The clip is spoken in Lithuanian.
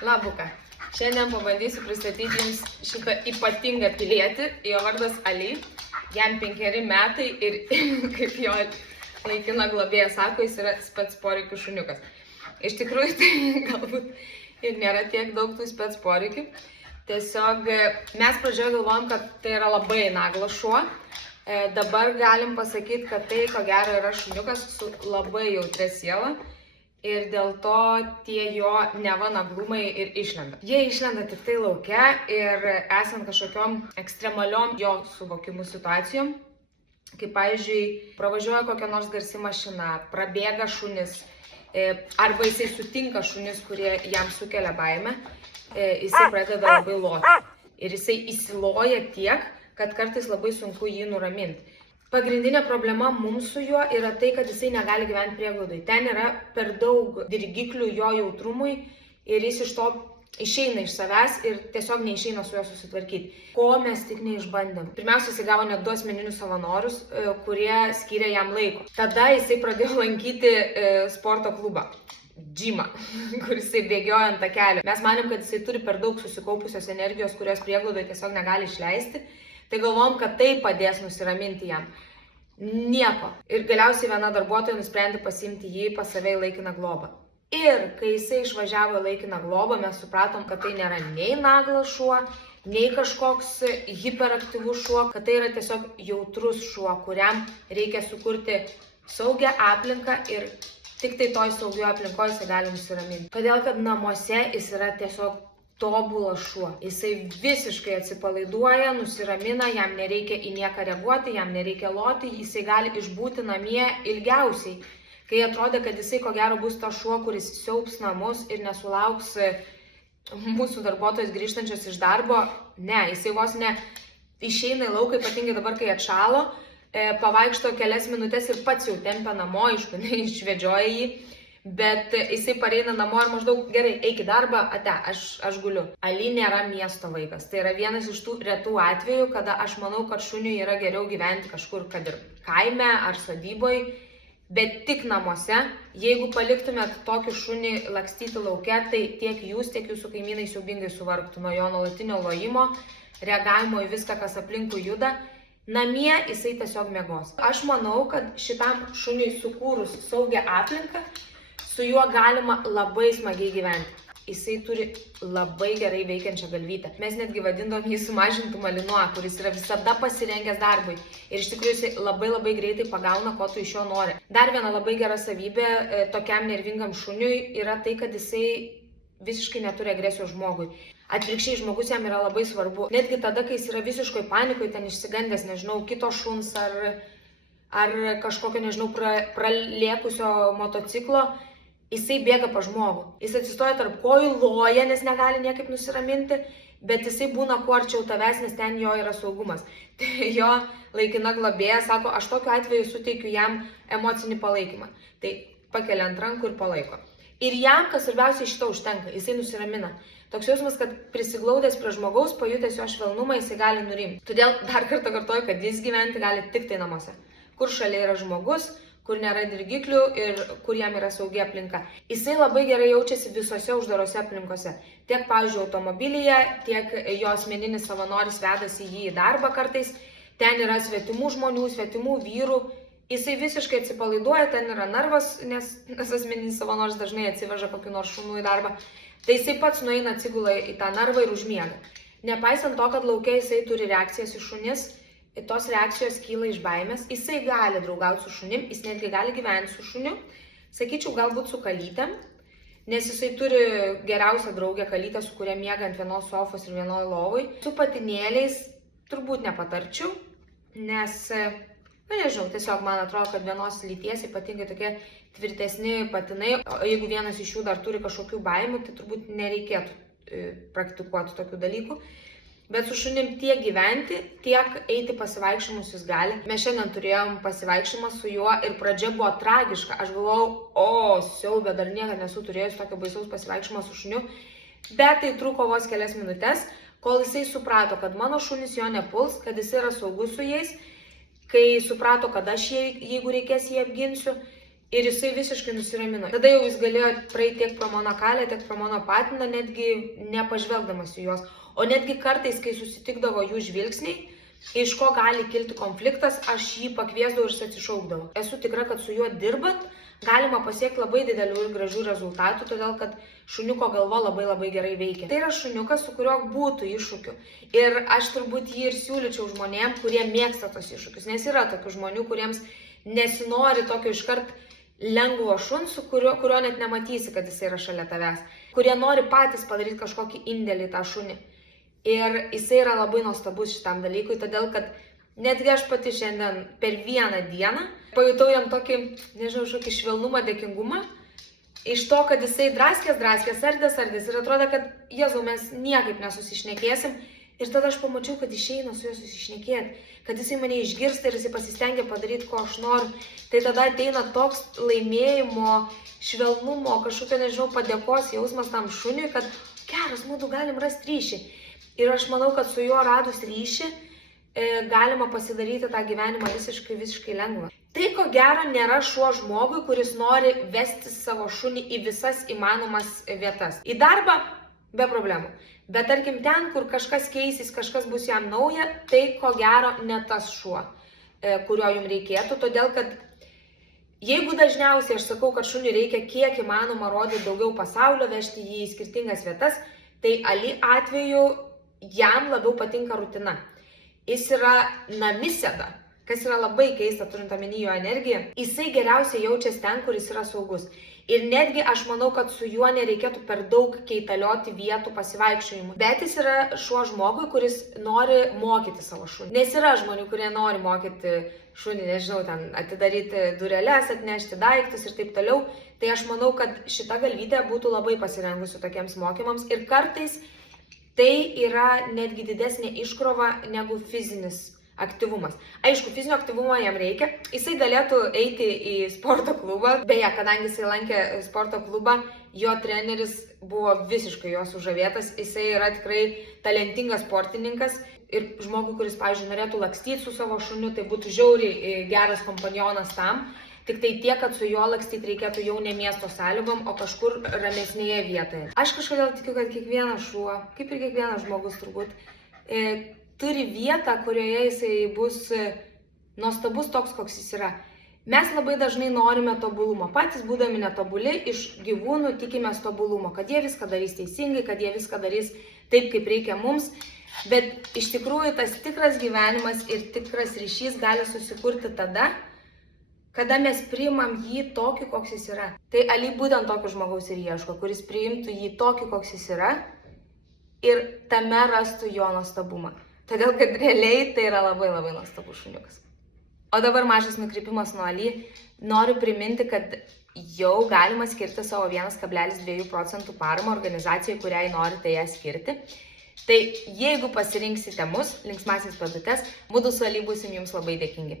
Labuka. Šiandien pabandysiu pristatyti jums šitą ypatingą pilietį. Jo vardas Ali. Jam 5 metai ir kaip jo laikina globėja sako, jis yra spec poreikių šuniukas. Iš tikrųjų, tai galbūt ir nėra tiek daug tų spec poreikių. Tiesiog mes pradžioje galvojom, kad tai yra labai naglas šuo. Dabar galim pasakyti, kad tai, ko gero, yra šuniukas su labai jautria siela. Ir dėl to tie jo neva naglumai ir išlenda. Jie išlenda tik tai lauke ir esant kažkokiom ekstremaliom jo suvokimų situacijom. Kaip pavyzdžiui, pravažiuoja kokia nors garsi mašina, prabėga šunis, arba jisai sutinka šunis, kurie jam sukelia baimę, jisai pradeda labai loti. Ir jisai įsiloja tiek, kad kartais labai sunku jį nuraminti. Pagrindinė problema mums su juo yra tai, kad jisai negali gyventi prieglaudoj. Ten yra per daug dirgiklių jo jautrumui ir jis iš to išeina iš savęs ir tiesiog neišeina su juo susitvarkyti. Ko mes tik neišbandėm. Pirmiausia, jisai gavo net 2 asmeninius savanorius, kurie skyrė jam laiko. Tada jisai pradėjo lankyti sporto klubą. Džimą, kur jisai bėgioja ant takelio. Mes manėm, kad jisai turi per daug susikaupusios energijos, kurios prieglaudoje tiesiog negali išleisti. Tai galvom, kad tai padės nusiraminti jam. Nieko. Ir galiausiai viena darbuotoja nusprendė pasiimti jį pas save į laikiną globą. Ir kai jisai išvažiavo į laikiną globą, mes supratom, kad tai nėra nei naglas šuo, nei kažkoks hiperaktyvus šuo, kad tai yra tiesiog jautrus šuo, kuriam reikia sukurti saugią aplinką ir tik tai toj saugioje aplinkoje jisai gali nusiraminti. Todėl, kad namuose jis yra tiesiog tobulas šuo. Jisai visiškai atsipalaiduoja, nusiramina, jam nereikia į nieką reaguoti, jam nereikia loti, jisai gali išbūti namie ilgiausiai. Kai atrodė, kad jisai ko gero bus tas šuo, kuris siaups namus ir nesulauks mūsų darbuotojos grįžtančios iš darbo, ne, jisai vos ne išeina į lauką, ypatingai dabar, kai atšalo, pavaikšto kelias minutės ir pats jau tempia namo, išvedžioja jį. Bet jisai pareina namo ir maždaug gerai, eik į darbą, ate, aš guliu. Ali nėra miesto vaikas. Tai yra vienas iš tų retų atvejų, kada aš manau, kad šuniui yra geriau gyventi kažkur, kad ir kaime ar sodyboj, bet tik namuose. Jeigu paliktumėt tokį šunį lakstyti lauke, tai tiek jūs, tiek jūsų kaimynai siaubingai suvargtų nuo jo nuolatinio lojimo, reagavimo į viską, kas aplinkui juda. Namie jisai tiesiog miegos. Aš manau, kad šitam šuniui sukūrus saugią aplinką, su juo galima labai smagiai gyventi. Jisai turi labai gerai veikiančią galvytę. Mes netgi vadindom jį sumažintų malinuo, kuris yra visada pasirengęs darbui. Ir iš tikrųjų jisai labai greitai pagauna, ko tu iš jo nori. Dar viena labai gera savybė tokiam nervingam šuniui yra tai, kad jisai visiškai neturi agresijos žmogui. Atvirkščiai žmogus jam yra labai svarbu. Netgi tada, kai jis yra visiškai panikoje, ten išsigandęs, nežinau, kito šuns ar kažkokio, nežinau, pralėkusio motociklo, jisai bėga pa žmogų. Jis atsistoja tarp kojų, loja, nes negali niekaip nusiraminti, bet jisai būna kuo arčiau tavęs, nes ten jo yra saugumas. Tai jo laikina globėja sako, aš tokiu atveju suteikiu jam emocinį palaikymą. Tai pakelia ant rankų ir palaiko. Ir jam, kas svarbiausia, šito užtenka, jisai nusiramina. Toks jausmas, kad prisiglaudęs prie žmogaus, pajutęs jo švelnumą, jisai gali nurimti. Todėl dar kartą kartoju, kad jis gyventi gali tik tai namuose, kur šalia yra žmogus, kur nėra dirgiklių ir kur jam yra saugi aplinka. Jisai labai gerai jaučiasi visose uždarose aplinkose. Tiek, pavyzdžiui, automobilyje, tiek jo asmeninis savanoris vedasi jį į darbą kartais. Ten yra svetimų žmonių, svetimų vyrų. Jisai visiškai atsipalaiduoja, ten yra narvas, nes asmeninis savanoris dažnai atsiveža kokių nors šunų į darbą. Tai jisai pats nueina, atsigula į tą narvą ir užmiega. Nepaisant to, kad lauke jisai turi reakcijas į šunis, tos reakcijos kyla iš baimės, jisai gali draugauti su šunim, jis netgi gali gyventi su šuniu, sakyčiau, galbūt su kalytėm, nes jisai turi geriausią draugę kalytę, su kuria miega ant vienos sofos ir vienoj lovoj. Su patinėliais turbūt nepatarčiau, nes, nežinau, tiesiog man atrodo, kad vienos lyties ypatingai tokie tvirtesni patinai, o jeigu vienas iš jų dar turi kažkokių baimių, tai turbūt nereikėtų praktikuoti tokių dalykų. Bet su šunim tiek gyventi, tiek eiti pasivaikščiojimus jis gali. Mes šiandien turėjom pasivaikščiojimą su juo ir pradžia buvo tragiška. Aš galvojau, siaubė, dar niekada nesu turėjus tokio baisaus pasivaikščiojimo su šuniu. Bet tai truko vos kelias minutės, kol jisai suprato, kad mano šunis jo nepuls, kad jis yra saugus su jais, kai suprato, kad aš jeigu reikės jį apginsiu. Ir jisai visiškai nusiramino. Tada jau jis galėjo praeiti tiek pro mano kalę, tiek pro mano patiną, netgi nepažvelgdamas į juos. O netgi kartais, kai susitikdavo jų žvilgsniai, iš ko gali kilti konfliktas, aš jį pakviesdavau ir jis atsišaukdavo. Esu tikra, kad su juo dirbant galima pasiekti labai didelių ir gražių rezultatų, todėl kad šuniuko galva labai gerai veikia. Tai yra šuniukas, su kuriuo būtų iššūkių. Ir aš turbūt jį ir siūlyčiau žmonėm, kurie mėgsta tos iššūkius. Nes yra tokių žmonių, kuriems nesinori tokio iškart lengvo šuns, su kurio net nematysi, kad jis yra šalia tavęs. Kurie nori patys padaryti kažkokį indėlį į tą šunį. Ir jisai yra labai nuostabus šitam dalykui, todėl kad netgi aš pati šiandien per vieną dieną pajutau jam tokį, nežinau, kažkokį švelnumą, dėkingumą. Iš to, kad jisai draskės, ardės ir atrodo, kad Jėzau, mes niekaip nesusišnekėsim. Ir tada aš pamačiau, kad išeina su juo susišnekėti, kad jisai mane išgirsta ir jisai pasistengia padaryti, ko aš noriu. Tai tada ateina toks laimėjimo, švelnumo, kažkokio, nežinau, padėkos jausmas tam šuniui, kad geras, mūdu galim rasti ryšį. Ir aš manau, kad su juo radus ryšį galima pasidaryti tą gyvenimą visiškai lengvą. Tai ko gero nėra šuo žmogui, kuris nori vesti savo šunį į visas įmanomas vietas. Į darbą be problemų. Bet tarkim ten, kur kažkas keisys, kažkas bus jam nauja, tai ko gero ne tas šuo, kurio jums reikėtų. Todėl, kad jeigu dažniausiai aš sakau, kad šuniui reikia kiek įmanoma rodyti daugiau pasaulio, vežti jį į skirtingas vietas, tai Ali atveju jam labiau patinka rutina. Jis yra namisėda, kas yra labai keista, turint omeny jo energiją. Jisai geriausiai jaučiasi ten, kur jis yra saugus. Ir netgi aš manau, kad su juo nereikėtų per daug keitalioti vietų pasivaikščiojimų. Bet jis yra šuo žmogui, kuris nori mokyti savo šunį. Nes yra žmonių, kurie nori mokyti šunį, nežinau, ten atidaryti dureles, atnešti daiktus ir taip toliau. Tai aš manau, kad šita galvytė būtų labai pasirengusi tokiems mokymams. Ir kartais tai yra netgi didesnė iškrova negu fizinis aktyvumas. Aišku, fizinio aktyvumo jam reikia. Jisai galėtų eiti į sporto klubą. Beje, kadangi jisai lankė sporto klubą, jo treneris buvo visiškai jo sužavėtas. Jisai yra tikrai talentingas sportininkas. Ir žmogui, kuris, pavyzdžiui, norėtų lakstyti su savo šuniu, tai būtų žiauriai geras kompanionas tam. Tik tai tiek, kad su juo lakstyti reikėtų jau ne miesto sąlygom, o kažkur ramesnėje vietoje. Aš kažkodėl tikiu, kad kiekvienas šuo, kaip ir kiekvienas žmogus turbūt, turi vietą, kurioje jisai bus nuostabus toks, koks jis yra. Mes labai dažnai norime tobulumo. Patys būdami netobuli, iš gyvūnų tikimės tobulumo, kad jie viską darys teisingai, kad jie viską darys taip, kaip reikia mums. Bet iš tikrųjų tas tikras gyvenimas ir tikras ryšys gali susikurti tada, kada mes priimam jį tokį, koks jis yra. Tai Ali būtent tokio žmogaus ir ieško, kuris priimtų jį tokį, koks jis yra ir tame rastų jo nuostabumą. Todėl, kad realiai tai yra labai nuostabus šuniukas. O dabar mažas nukrypimas nuo Ali. Noriu priminti, kad jau galima skirti savo 1,2% paramą organizacijai, kuriai norite ją skirti. Tai jeigu pasirinksite mus, linksmasis pėdutes, mudu su Ali būsim jums labai dėkingi.